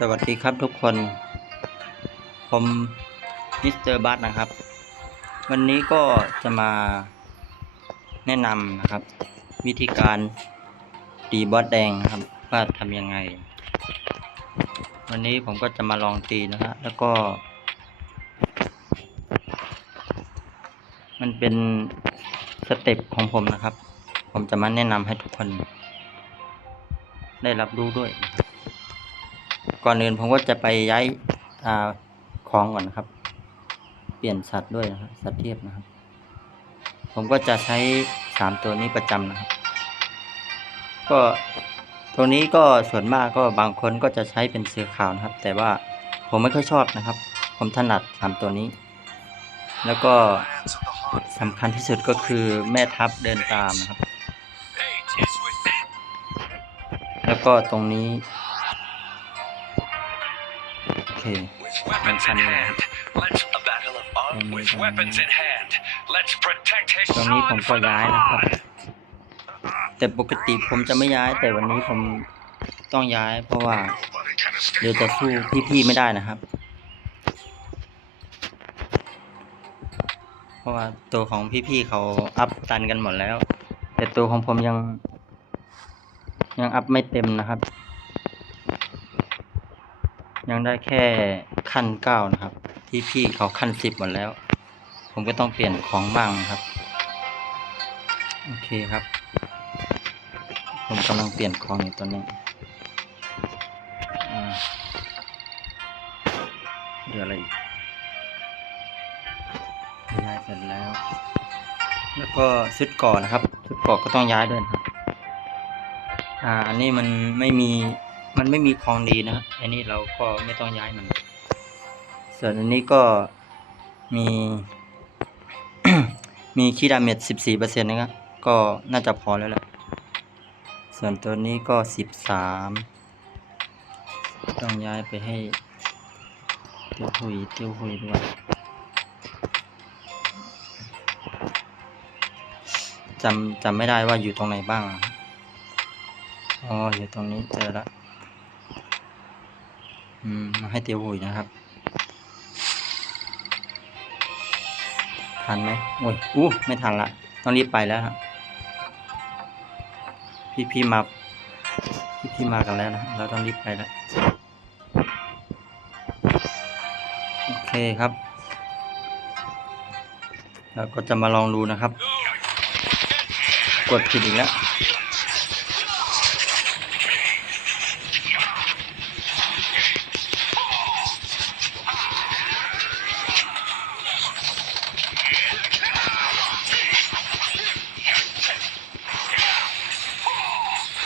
สวัสดีครับทุกคน ผมมิสเตอร์บัสนะครับ วันนี้ก็จะมาแนะนำนะครับ วิธีการตีบอสแดงนะครับว่าทำยังไง วันนี้ผมก็จะมาลองตีนะฮะแล้วก็ มันเป็นสเต็ปของผมนะครับ ผมจะมาแนะนำให้ทุกคน ได้รับรู้ด้วย ก่อนอื่นผมก็จะไปย้ายอ่าของก่อนนะครับ เปลี่ยนสัตว์ด้วยนะครับสัตว์เทียบนะครับ ผมก็จะใช้สามตัวนี้ประจำนะครับ ก็ตัวนี้ก็ส่วนมากก็บางคนก็จะใช้เป็นเสือขาวนะครับ แต่ว่าผมไม่ค่อยชอบนะครับ ผมถนัดสามตัวนี้ แล้วก็สำคัญที่สุดก็คือแม่ทัพเดินตามนะครับ แล้วก็ตรงนี้ เค With weapons in hand, let's a battle of armed with weapons in hand. Let's protect ตรงนี้ผมก็ Hassan ย้ายนะครับ แต่ปกติผมจะไม่ย้าย แต่วันนี้ผมต้องย้าย เพราะว่าเดี๋ยวจะสู้พี่ๆไม่ได้นะครับ เพราะว่าตัวของพี่ๆเขาอัพตันกันหมดแล้ว แต่ตัวของผมยัง ยังอัพไม่เต็มนะครับ ยังได้แค่ขั้นเก้านะครับ ที่พี่เขาขั้นสิบหมดแล้ว ผมก็ต้องเปลี่ยนของบ้างนะครับ โอเคครับ ผมกำลังเปลี่ยนของอยู่ตอนนี้อ่าเดี๋ยวอะไรอีกย้ายเสร็จแล้ว แล้วก็ชุดก่อนนะครับชุดก่อก็ต้องย้ายด้วยครับ อ่า อันนี้มันไม่มี มันไม่มีของดีนะ อันนี้เราก็ไม่ต้องย้ายมัน ส่วนอันนี้ก็มี มีคีดาเมจสิบสี่เปอร์เซ็นต์นะครับ ก็น่าจะพอแล้วแหละ ส่วนตัวนี้ก็สิบสาม ต้องย้ายไปให้เตี้ยวหุยเตี้ยวหุยด้วยจำจำไม่ได้ว่าอยู่ตรงไหนบ้าง อ๋อ อยู่ตรงนี้เจอละ อืมาให้เตียวหุยนะครับ ทันไหมโอ้ยอู้ไม่ทันละ ต้องรีบไปแล้วครับพี่พี่มาพี่พี่มากันแล้วนะ เราต้องรีบไปแล้ว โอเคครับ เราก็จะมาลองดูนะครับ กดผิดอีกแล้ว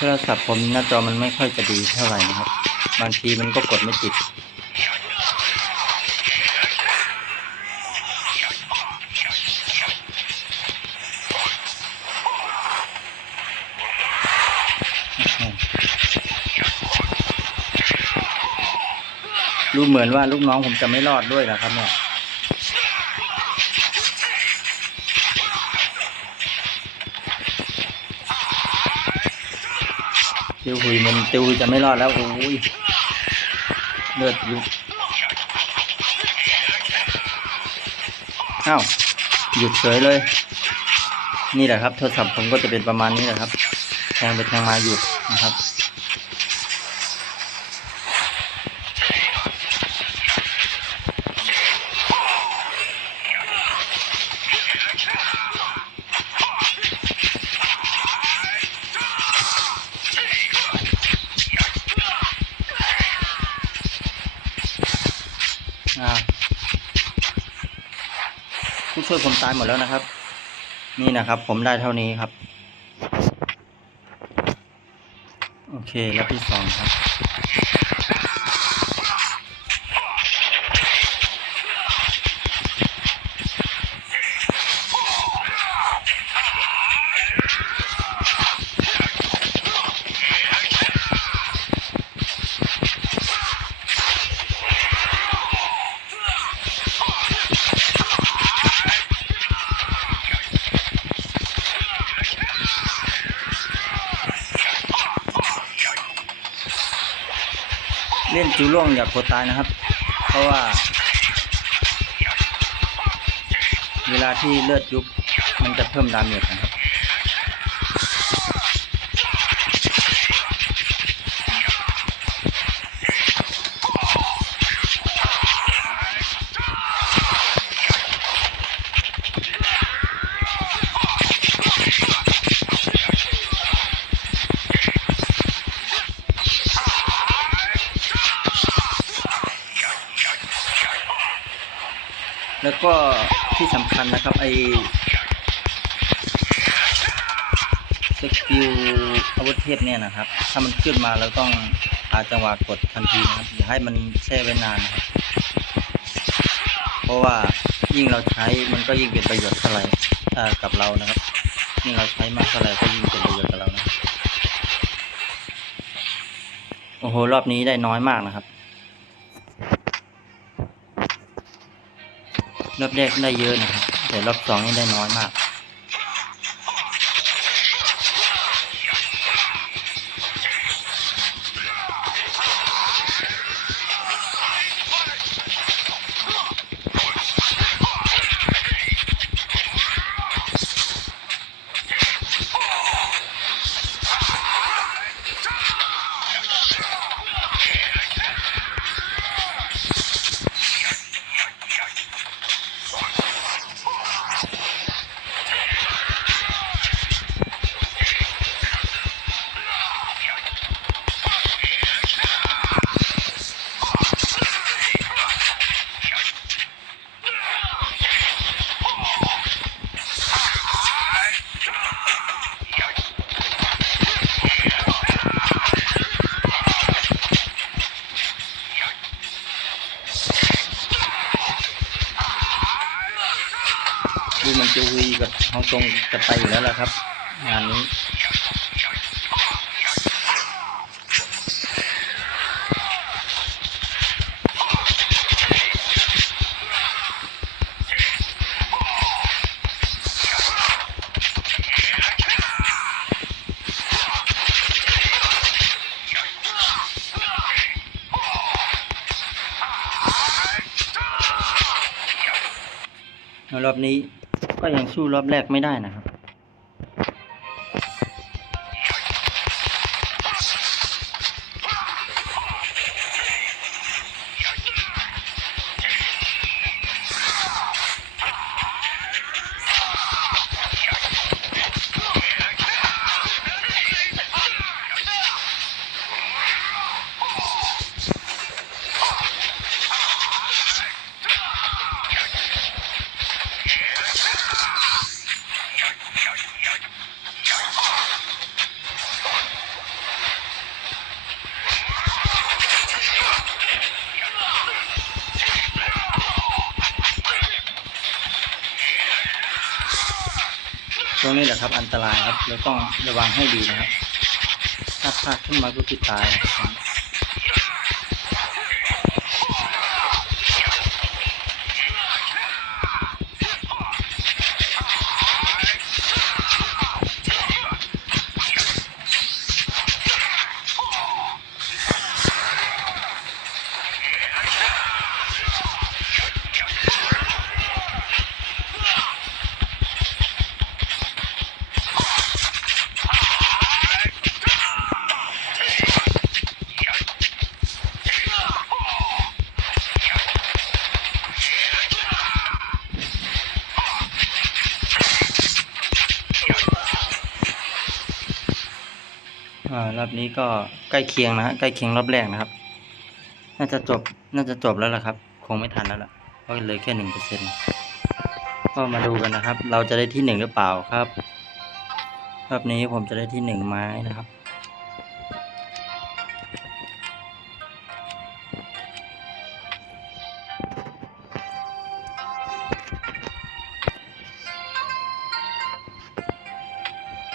โทรศัพท์ผมหน้าจอมันไม่ค่อยจะดีเท่าไหร่นะครับ บางทีมันก็กดไม่ติดรู้เหมือนว่าลูกน้องผมจะไม่รอดด้วยนะครับเนี่ย ติวหุยมันติวหุยจะไม่รอดแล้วโอ้ยเลือดยุบอ้าวหยุดเฉยเลย นี่แหละครับโทรศัพท์ผมก็จะเป็นประมาณนี้แหละครับแทงไปแทงมาหยุดนะครับ ผู้ช่วยผมตายหมดแล้วนะครับ นี่นะครับ ผมได้เท่านี้ครับ โอเคแล้วที่สองครับ ล่นจูล่วงอยากดตายนะครับ เพราะว่า เวลาที่เลือดยุบมันจะเพิ่มดาเมจนะครับ แล้วก็ที่สำคัญนะครับไอสกิลอาวุธเทพเนี่ยนะครับ ถ้ามันขึ้นมาเราต้องหาจังหวะกดทันทีนะครับอย่าให้มันแช่ไว้นานนะครับเพราะว่ายิ่งเราใช้มันก็ยิ่งเป็นประโยชน์เท่าไหร่อ่ากับเรานะครับยิ่งเราใช้มากเท่าไหร่ก็ยิ่งเป็นประโยชน์กับเรานะโอ้โหรอบนี้ได้น้อยมากนะครับ รอบแรกได้เยอะนะครับ แต่รอบสองนี่ได้น้อยมาก ดูมันจะวีกับฮองกงจะไปอยู่แล้วล่ะครับ งานนี้รอบนี้ ก็ยังสู้รอบแรกไม่ได้นะครับต รงนี้แหละครับ อันตรายครับเราต้องระวังให้ดีนะครับ ถ้าพลาดขึ้นมาก็คือตายนะครับ รอบนี้ก็ใกล้เคียงนะฮะใกล้เคียงรอบแรกนะครับ น่าจะจบน่าจะจบแล้วล่ะครับ คงไม่ทันแล้วล่ะเพราะเลยแค่หนึ่งเปอร์เซ็นก็มาดูกันนะครับ เราจะได้ที่หนึ่งหรือเปล่าครับ รอบนี้ผมจะได้ที่หนึ่งไม้นะครับ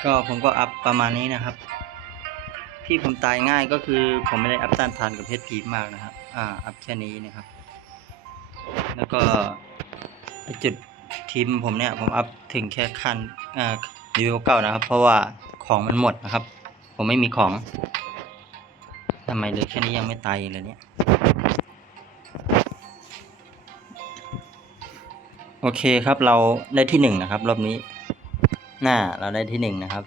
ก็ผมก็อัพประมาณนี้นะครับ ที่ผมตายง่ายก็คือผมไม่ได้อัพต้านทานกับเพชรพีมากนะครับ อ่า อัพแค่นี้นะครับ แล้วก็จุดทีมผมเนี่ยผมอัพถึงแค่ขั้นอ่ารีวิวเก้านะครับ เพราะว่าของมันหมดนะครับ ผมไม่มีของทำไมเลยแค่นี้ยังไม่ตายเลยเนี่ย โอเคครับเราได้ที่หนึ่งนะครับ รอบนี้ หน้าเราได้ที่หนึ่งนะครับ